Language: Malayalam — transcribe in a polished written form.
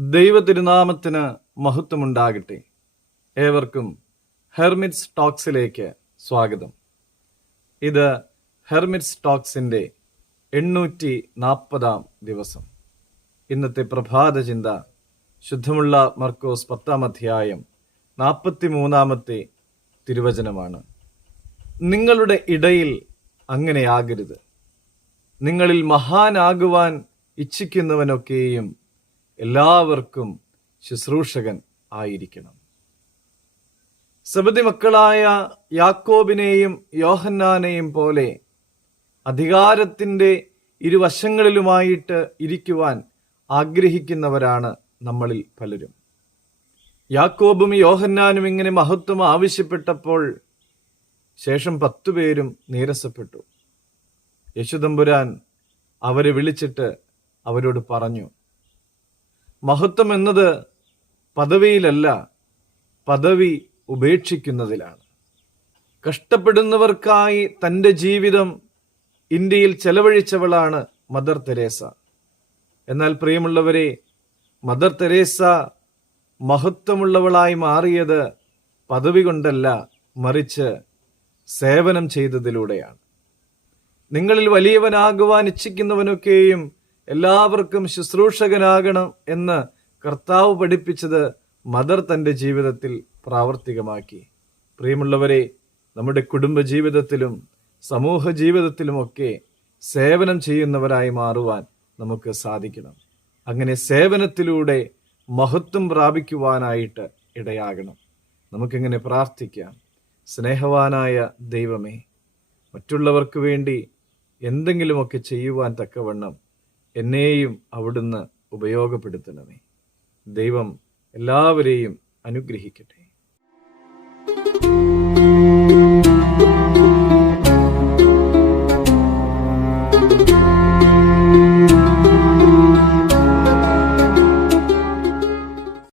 ദൈവ തിരുനാമത്തിന് മഹത്വമുണ്ടാകട്ടെ. ഏവർക്കും ഹെർമിറ്റ്സ് ടോക്സിലേക്ക് സ്വാഗതം. ഇത് ഹെർമിറ്റ്സ് ടോക്സിൻ്റെ 840 ദിവസം. ഇന്നത്തെ പ്രഭാത ചിന്ത ശുദ്ധമുള്ള മർക്കോസ് 10 അധ്യായം 43 തിരുവചനമാണ്. നിങ്ങളുടെ ഇടയിൽ അങ്ങനെയാകരുത്. നിങ്ങളിൽ മഹാനാകുവാൻ ഇച്ഛിക്കുന്നവനൊക്കെയും എല്ലാവർക്കും ശുശ്രൂഷകൻ ആയിരിക്കണം. സെബദി മക്കളായ യാക്കോബിനെയും യോഹന്നാനെയും പോലെ അധികാരത്തിൻ്റെ ഇരുവശങ്ങളിലുമായിട്ട് ഇരിക്കുവാൻ ആഗ്രഹിക്കുന്നവരാണ് നമ്മളിൽ പലരും. യാക്കോബും യോഹന്നാനും ഇങ്ങനെ മഹത്വം ആവശ്യപ്പെട്ടപ്പോൾ ശേഷം 10 പേരും നീരസപ്പെട്ടു. യേശുതമ്പുരാൻ അവരെ വിളിച്ചിട്ട് അവരോട് പറഞ്ഞു, മഹത്വം എന്നത് പദവിയിലല്ല, പദവി ഉപേക്ഷിക്കുന്നതിലാണ്. കഷ്ടപ്പെടുന്നവർക്കായി തൻ്റെ ജീവിതം ഇന്ത്യയിൽ ചെലവഴിച്ചവളാണ് മദർ തെരേസ. എന്നാൽ പ്രിയമുള്ളവരെ, മദർ തെരേസ മഹത്വമുള്ളവളായി മാറിയത് പദവി കൊണ്ടല്ല, മറിച്ച് സേവനം ചെയ്തതിലൂടെയാണ്. നിങ്ങളിൽ വലിയവനാകുവാൻ ഇച്ഛിക്കുന്നവനൊക്കെയും എല്ലാവർക്കും ശുശ്രൂഷകനാകണം എന്ന് കർത്താവ് പഠിപ്പിച്ചത് മദർ തൻ്റെ ജീവിതത്തിൽ പ്രാവർത്തികമാക്കി. പ്രിയമുള്ളവരെ, നമ്മുടെ കുടുംബ ജീവിതത്തിലും സമൂഹ ജീവിതത്തിലുമൊക്കെ സേവനം ചെയ്യുന്നവരായി മാറുവാൻ നമുക്ക് സാധിക്കണം. അങ്ങനെ സേവനത്തിലൂടെ മഹത്വം പ്രാപിക്കുവാനായിട്ട് ഇടയാകണം. നമുക്കിങ്ങനെ പ്രാർത്ഥിക്കാം. സ്നേഹവാനായ ദൈവമേ, മറ്റുള്ളവർക്ക് വേണ്ടി എന്തെങ്കിലുമൊക്കെ ചെയ്യുവാൻ തക്കവണ്ണം എന്നെയും അവിടുന്ന് ഉപയോഗപ്പെടുത്തണമേ. ദൈവം എല്ലാവരെയും അനുഗ്രഹിക്കട്ടെ.